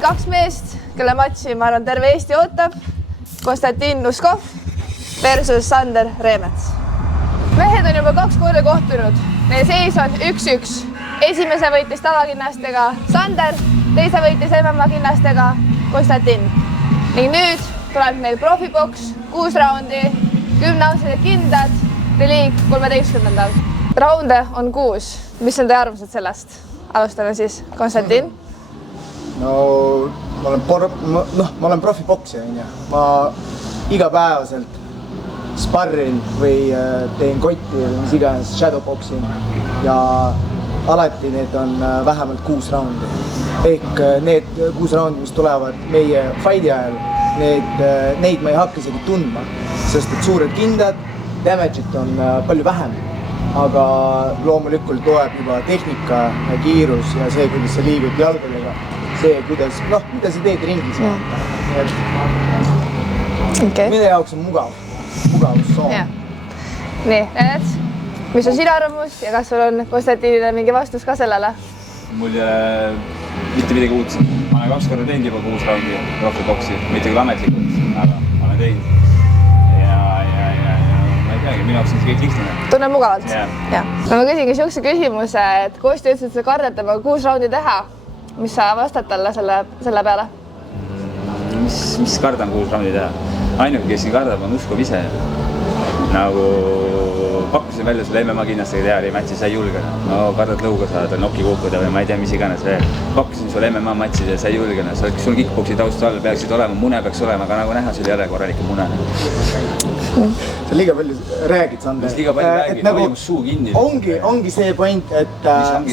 Kaks meest, kelle matši, ma arvan, terve Eesti ootab. Konstantin Uskov versus Sander Reemets. Mehed on juba 2 korda kohtunud. Meie seis on 1-1. Esimese võitis tavakinnastega Sander, teise võitis MMA kinnastega Konstantin. Ning nüüd tuleb meil profiboks, 6 raundi, 10-aastased kindad, reliik 13. Raunde on 6. Mis on teie arvamused sellest? Alustame siis. Konstantin? No, ma olen profiboksija, ma igapäevaselt sparrin või teen kotti või mis iganes shadowboxin ja alati need on vähemalt 6 raundi. Ehk need 6 raundi, mis tulevad meie fighti ajal, neid ma ei hakka isegi tundma, sest et suured kindad, damage'it on palju vähem. Aga loomulikult loeb juba tehnika, kiirus ja see, kuidas sa liigud jalgadega. See, kuidas, mida sa teed ringis. Mille jaoks on mugavussoon. Nii, Lennart, mis on sinu arvamus ja kas sul on Konstantinile mingi vastus ka sellele? Mul ei ole mitte midagi uudset. Ma olen 2 korda teinud juba 6 raundi profiboksi, mitte küll ametlikult, aga ma olen teinud. Ja ma ei teagi, minu jaoks on see kõik lihtne. Tunnen mugavalt? Ja. Ma küsingi siukse küsimuse, et koos te ütlesid, et sa kardad temaga 6 raundi teha. Mis sa vastad talle selle peale? Mis kardan 6 raundi teha? Ainuke, kes kardab, on Uskov ise. Nagu pakkusin välja selle MMA kinnastega teha rematši, sa ei julge. No kardad lõuga saada, nokki kukkuda või ma ei tea, mis iganes veel. Pakkusin sulle MMA matšid ja sa ei julge. Sul kickboksi taustu all peaksid olema, mune peaks olema, aga nagu näha, sul ei ole korralikke mune. Sa liiga palju räägid, Sander. Liiga palju räägid, hoiamus suu kinni. Ongi see point, et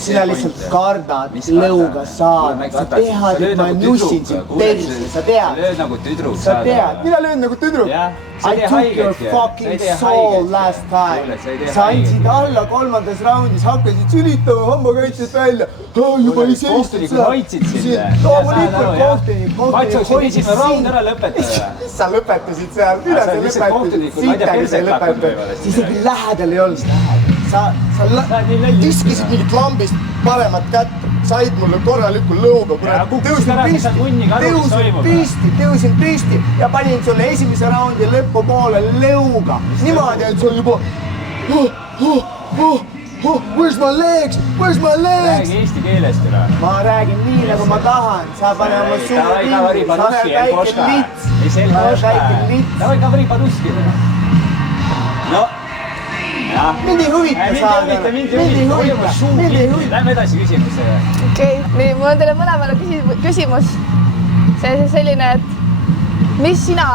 sina lihtsalt kardad lõuga saada. Sa tead, et ma nussin sind perse, sa tead. Lööd nagu tüdruk. Sa tead, mina löön nagu tüdruk. I took your fucking soul last time. Sa andsid alla 3. raundis, hakkasid sülitama, hambakaitset välja. Juba ei seistud seda. Hoidsid sind. Loomulikult kohtunik hoidsid sind. Raund ära lõpetada. Mis sa lõpetasid seal? Mida sa lõpetasid? Siitagi sa ei lõpetanud. Isegi lähedal ei olnud. Sa tiskisid mingit lambist paremat kätt. Said mulle korralikku lõuga. Tõusin püsti ja panin sulle esimese raundi lõppu poole lõuga. Niimoodi, et sul juba where's my legs? Where's my legs? Räägi eesti keelest üle. Ma räägin nii, nagu ma tahan. Sa pane oma suu kinni. Sa oled väike lits. Sa oled väike lits. Davai, говори по-русски. No. Mind ei huvita saada. Mind ei huvita. Lähme edasi küsimusega. Okei, nii, mul on teile mõlemale küsimus. See on selline, et mis sina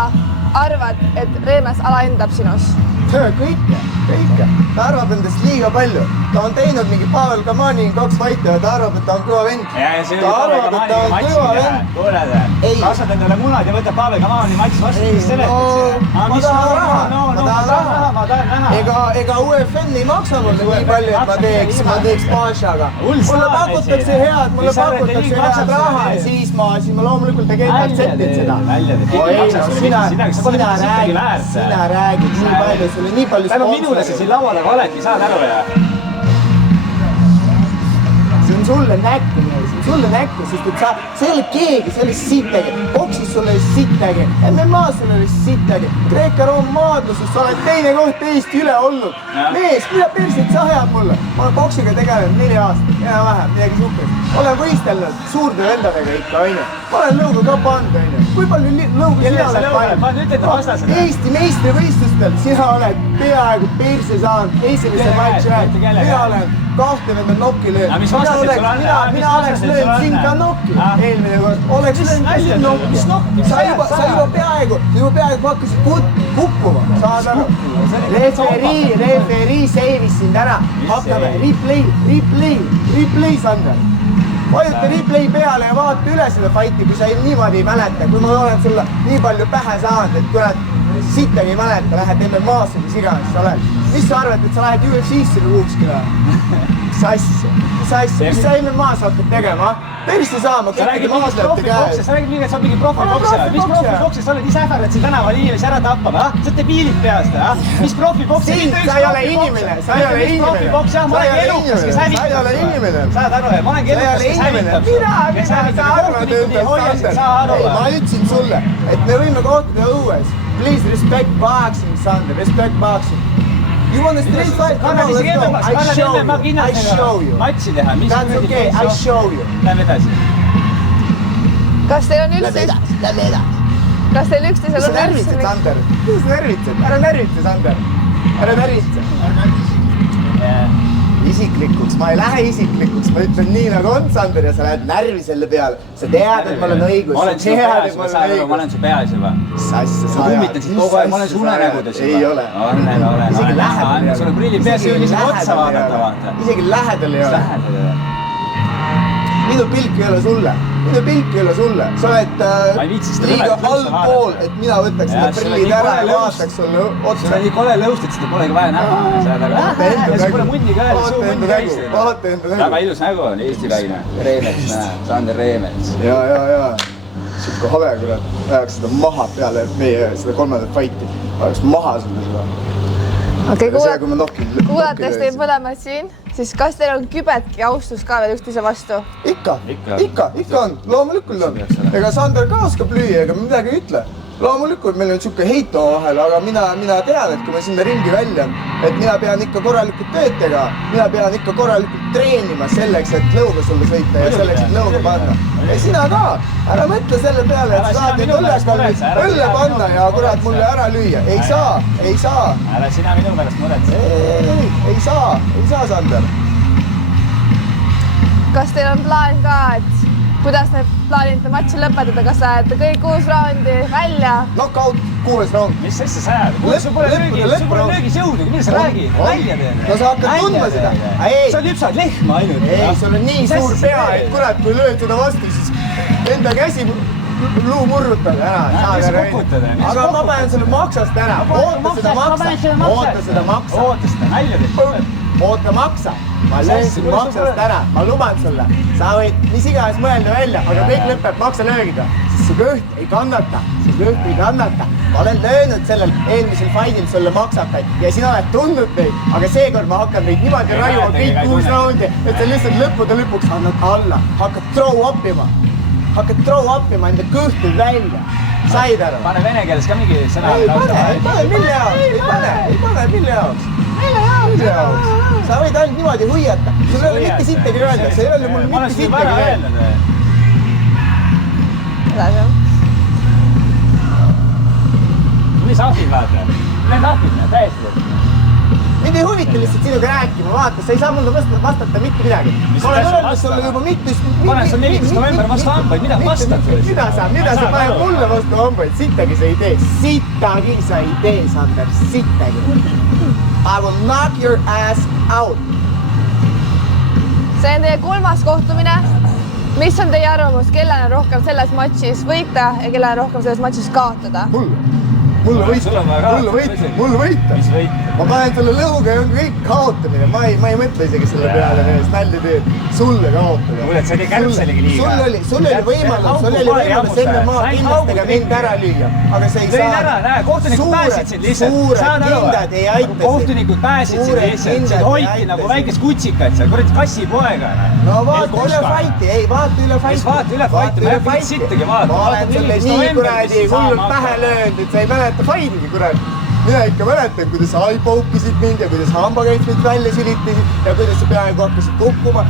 arvad, et Reemets alaendab sinus? Kõike. Ta arvab endast liiga palju. Ta on teinud mingi Pavel Kamani 2 fighti ja ta arvab, et ta on kõva vend. Ta arvab, et ta on kõva vend. Kuuled, kasvad endale munad ja võtab Pavel Kamani matš vastu, mis seletad? Ma tahan raha. Ega UFN ei maksa mulle nii palju, et ma teeks Pašaga. Mulle pakutakse head raha ja siis ma loomulikult ei aktseptin seda. Sina räägid nii palju, sulle nii palju sponsoreid. Minule sa siin laua taga oledki, saad aru ja? See on sulle näkku, sest et sa ei ole keegi, sa ei ole sittagi. Boksis sul ei ole sittagi, MMA-s sul ei ole sittagi. Kreeka-Room maadluses sa oled teine koht Eesti üle olnud. Mees, mida persid sa ajad mulle? Ma olen boksiga tegelenud 4 aastat, enam vähem, midagi suhtes. Olen võistelnud suurde vendadega ikka, oinu. Ma olen lõuga ka pannud, oinu. Kui palju lõuga sina oled pannud? Eesti meistrivõistlustel sina oled peaaegu perse saanud esimese matši ajal. Mina olen 2 venda nokki löönud. Mina oleks löönud sind ka nokki eelmine kord. Oleks löönud ka sind nokki. Sa juba peaaegu hakkasid kukkuma. Saad aru? Referii seivis sind ära. Hakkame. Replay, Sander. Vajuta replay peale ja vaata üle selle fighti, kui sa niimoodi ei mäleta. Kui ma olen sulle nii palju pähe saanud, et kui nad sittagi ei mäleta, lähed MMA-sse, mis iganes sa oled. Mis sa arvad, et sa lähed UFC-sse või kuukskile? Mis asja? Mis sa MMA-s hakkad tegema? persse saama kõikide maaslejate käes. Sa räägid mingi, et sa oled mingi profiboksija. Mis profiboksija? Sa oled ise ähvardad siin tänaval inimesi ära tappama, Sa oled debiilid peast, Mis profiboksija? Sa ei ole inimene, sa ei ole inimene. Ma olengi elukas, kes hävitab. Sa ei ole inimene. Saad aru, ma olengi elukas, kes hävitab. Mina sa arvad endast, Sander. Ei, ma ütlesin sulle, et me võime kohtuda õues. Please respect boxing, Sander, respect boxing. You want a street fight? Come on, let's go. I show you. Matsi teha. That's okay, I show you. Lähme edasi. Kas teil on üldse... Lähme edasi. Kas teil üksteisel Mis on sa närvitsed, Sander? Mis sa närvitsed? Ära närvitse, Sander. Ära närvitse. Isiklikuks, ma ei lähe isiklikuks, ma ütlen nii nagu on, Sander, ja sa lähed närvi selle peale. Sa tead, et mul on õigus. Ma olen su peas juba. Sassa, sa kummitan siit kogu aeg, ma olen su unenägudes juba. Ei ole. Olen. Isegi lähedal ei ole. Sul on prillid peas, ei ole isegi otsa vaadata, vaata. Isegi lähedal ei ole. Lähedal ei ole. Minu pilk ei ole sulle. Sa oled liiga allpool, et mina võtaks need prillid ära ja vaataks sulle otsa. Sul on nii kole lõust, et seda polegi vaja näha. Ja sul pole mundi ka, suu mundi käis. Vaata enda nägu. Väga ilus nägu on, Eesti-Laine. Reemets, Sander Reemets. Ja. Siuke habe, kurat. Ajaks seda maha peale meie seda kolmandat fighti. Ajaks maha sulle seda. Okei, kuulates teid mõlemad siin, siis kas teil on kübetki austus ka veel üksteise vastu? Ikka on. Loomulikult on. Ega Sander ka oskab lüüa, ega midagi ei ütle. Loomulikult meil on siuke heito vahel, aga mina tean, et kui me sinna ringi välja on, et mina pean ikka korralikult tööd tegema, mina pean ikka korralikult treenima selleks, et lõuga sulle sõita ja selleks, et lõuga panna. Ja sina ka, ära mõtle selle peale, et saad nüüd õlle panna ja kurat mulle ära lüüa. Ei saa. Ära sina minu pärast muretse. Ei saa, Sander. Kas teil on plaan ka, et kuidas te plaanite matši lõpetada, kas lähete kõik 6 raundi välja? Knockout, 6 raund. Mis asja sa ajad? Sul pole löögis jõudu, mida sa räägid? Välja teed. No sa hakkad tundma seda. Sa lüpsad lehma ainult. Ei, sul on nii suur pea, et kurat, kui lööd seda vastu, siis enda käsi luu murrutab ära. Mis sa kukutad? Aga ma panen selle maksast ära. Oota seda maksa. Oota maksa. Ma löön sind maksast ära. Ma luban sulle. Sa võid mis iganes mõelda välja, aga kõik lõpeb maksalöögiga. Sest su kõht ei kannata. Ma olen löönud sellel eelmisel fightil sulle maksakaid ja sina oled tundnud neid, aga seekord ma hakkan neid niimoodi raiuma kõik 6 raundi, et sa lihtsalt lõppude lõpuks annad alla. Hakkad throw upima enda kõhtud välja. Said aru? Pane vene keeles ka mingi sõna. Ei pane, mille jaoks? Sa võid ainult niimoodi huiata. Sul ei ole mitte sittegi öelda, sa ei ole mul mitte sittegi öelda. Mis ahvid vaata? Need ahvid, täiesti. Mind ei huvita lihtsalt sinuga rääkima, vaata, sa ei saa mulle vastata mitte midagi. Ma olen öelnud sulle juba mitmest... Panen sul 14. november vastu hambaid, mida vastad sulle? Mida sa paned mulle vastu hambaid? Sittagi sa ei tee, Sander, sittagi. I will knock your ass out. See on teie 3. kohtumine. Mis on teie arvamus, kellel on rohkem selles matšis võita ja kellel on rohkem selles matšis kaotada? Mulle võita. Mis võita? Ma panen sulle lõuga ja on kõik kaotamine. Ma ei mõtle isegi selle peale, millest nälja teed. Sulle kaotada. Kuule, et sa oli kärbsellegi liiga. Sul oli võimalus enne maa kindlastega mind ära lüüa. Aga see ei saa. Lõin ära, näe, kohtunikud pääsid sind lihtsalt. Suured kindad ei aita. Kohtunikud pääsid sind lihtsalt. Sind hoiti nagu väikest kutsikat seal, kurat kassipoega. No vaata üle fighti, vaata üle fighti. Mis vaata üle fighti, ma ei pidanud sittagi vaata. Ma olen sulle nii kuradi hullult pähe löönud, et sa ei mäleta fightigi, kurat. Mina ikka mäletan, kuidas sa eyepoukisid mind ja kuidas hambakäid mind välja sülitasid ja kuidas sa peaaegu hakkasid kukkuma.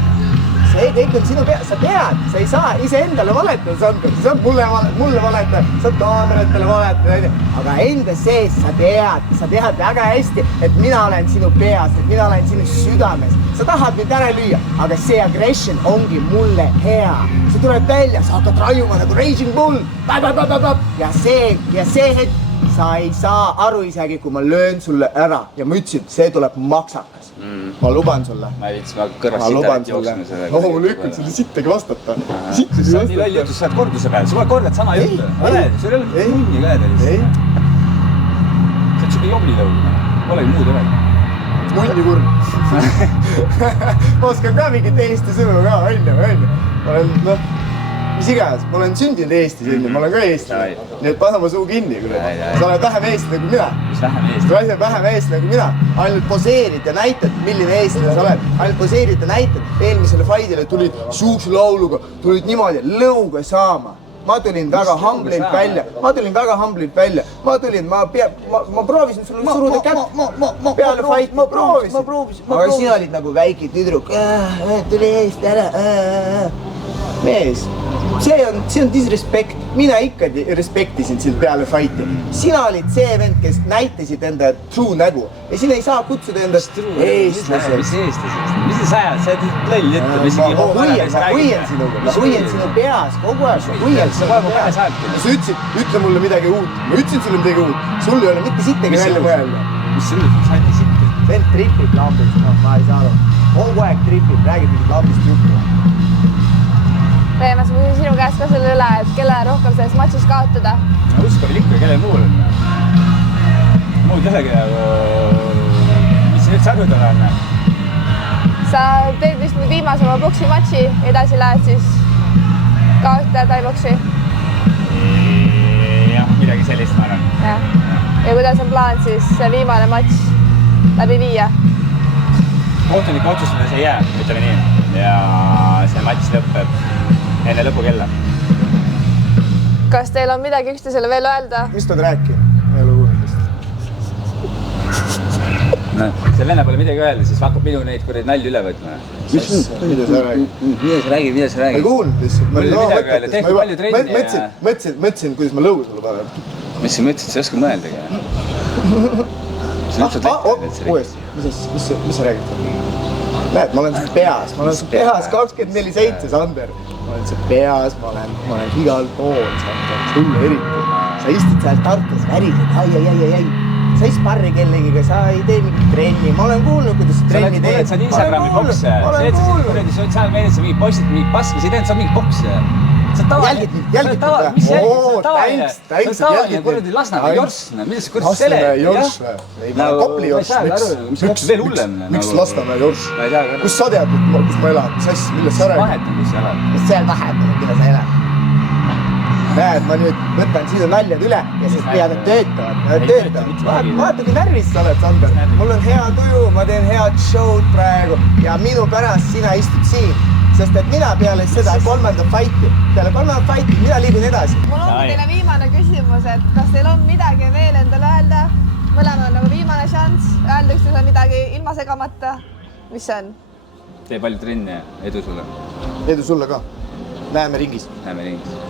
See kõik on sinu pea, sa tead, sa ei saa iseendale valetada, Sander, sa saad mulle valetada, sa saad kaameratele valetada, aga enda sees sa tead väga hästi, et mina olen sinu peas, et mina olen sinu südames. Sa tahad mind ära lüüa, aga see aggression ongi mulle hea. Sa tuleb välja, sa hakkad raiuma nagu Raging Bull, ja see hetk sa ei saa aru isegi, kui ma löön sulle ära ja ma ütlesin, see tuleb maksakas. Ma luban sulle. Ma ei viitsi, ma kõrvast sittavalt jooksime selle. Loomulikult, sul ei sittagi vastata. Sa on nii loll jutus, sa oled korduse peal, sa kordad sama juttu. Sul ei ole munni ka edasi. Sa oled siuke joblilõud, polegi muud olegi. mundikurv . ma oskan ka mingit Eesti sõnu ka , onju . ma olen , noh , mis iganes , ma olen sündinud Eestis , onju , ma olen ka eestlane . nii et pane oma suu kinni , kuule . sa oled vähem eestlane kui mina . mis vähem sa Eesti ? oled vähem eestlane kui mina . ainult poseerid ja näitad , milline eestlane sa oled . ainult poseerid ja näitad . eelmisele faidile tulid suukse lauluga , tulid niimoodi lõuga saama . ma tulin väga humblilt välja , ma tulin , ma proovisin sulle suruda kätt peale fight , ma proovisin . aga sina olid nagu väike tüdruk , tuli eest ära . mees , see on disrespect , mina ikka respektisin sind peale fight'i . sina olid see vend , kes näitasid enda true nägu ja sina ei saa kutsuda endast eestlaseks . mis eestlaseks ? mis sa ajad , sa oled loll ette , mis ma hoian sinu peas kogu aeg , ma hoian sinu peas . sa ütlesid , ütle mulle midagi uut , ma ütlesin sulle midagi uut , sul ei ole mitte sittagi välja mõelda . mis sul on , sa oled sitt ? vend tripib lambist , noh , ma ei saa aru , kogu aeg tripib , räägib mingit lambist juttu . Reemas , ma küsin sinu käest ka selle üle , et kellele rohkem selles matšis kaotada . Usko oli ikka , kellel muul on . muud ei olegi nagu , mis sa nüüd sarud on ? sa teed vist nüüd viimase oma poksimatši , edasi lähed siis kaotada taiboksi . jah , midagi sellist ma arvan . jah . ja kuidas on plaan siis see viimane matš läbi viia ? kohtuniku otsustades ei jää , ütleme nii . ja see matš lõpeb enne lõpukella . kas teil on midagi üksteisele veel öelda ? mis ta on rääkinud ? ma ei ole kuulnud vist . see venna pole midagi öelda , siis hakkab minu neid kuradi nalju üle võtma . mida sa räägid ? mida sa ma ei räägid ? kuulnud lihtsalt . Mul ei ole midagi öelda, tehke palju trenni ja- mõtlesin , kuidas ma lõuga sulle panen . mis sa mõtlesid , sa ei oska mõeldagi ? sa üldse uuesti , mis sa räägid ? näed , ma olen su peas , ma olen su peas 24/7 , Sander . ma olen su peas , ma olen igal pool , Sander , sulle eriti . sa istud seal Tartus , värised , ai . sa ei sparri kellegiga , sa ei tee mingit trenni , ma olen kuulnud , kuidas sa trenni teed . sa oled Instagrami pokse , sa oled siin kuradi sotsiaalmeedias mingi postid , mingi pask , sa ei teinud , sa oled mingi pokse . sa Jälgid mind või? mis jälgid , Oo, sa oled thanks, tavaline , sa oled tavaline kuradi Lasnamäe jorss , mida sa kuradi Lasnamäe seled , jorss või ? ei , ma olen Kopli jorss , mis veel hullem . miks Lasnamäe jorss ? ma ei tea ka . kust sa tead , kus ma elan , mis asja , millest sa räägid ? vahet on , kus sa elad . mis seal vahepeal , mida sa elad ? näed , ma nüüd võtan sinu naljad üle ja siis pead need töötavad , nad töötavad . vaata , kui närvis sa oled , Sander . mul on hea tuju , ma teen head show'd praegu ja minu pärast sina istud siin , sest et mina peale seda kolmandat fight'i , mina liigun edasi . mul ongi teile viimane küsimus , et kas teil on midagi veel endale öelda ? mõlemal on nagu viimane šanss öelda üksteisele midagi ilma segamata . mis see on ? tee palju trenni ja edu sulle . edu sulle ka . näeme ringis . Näeme ringis.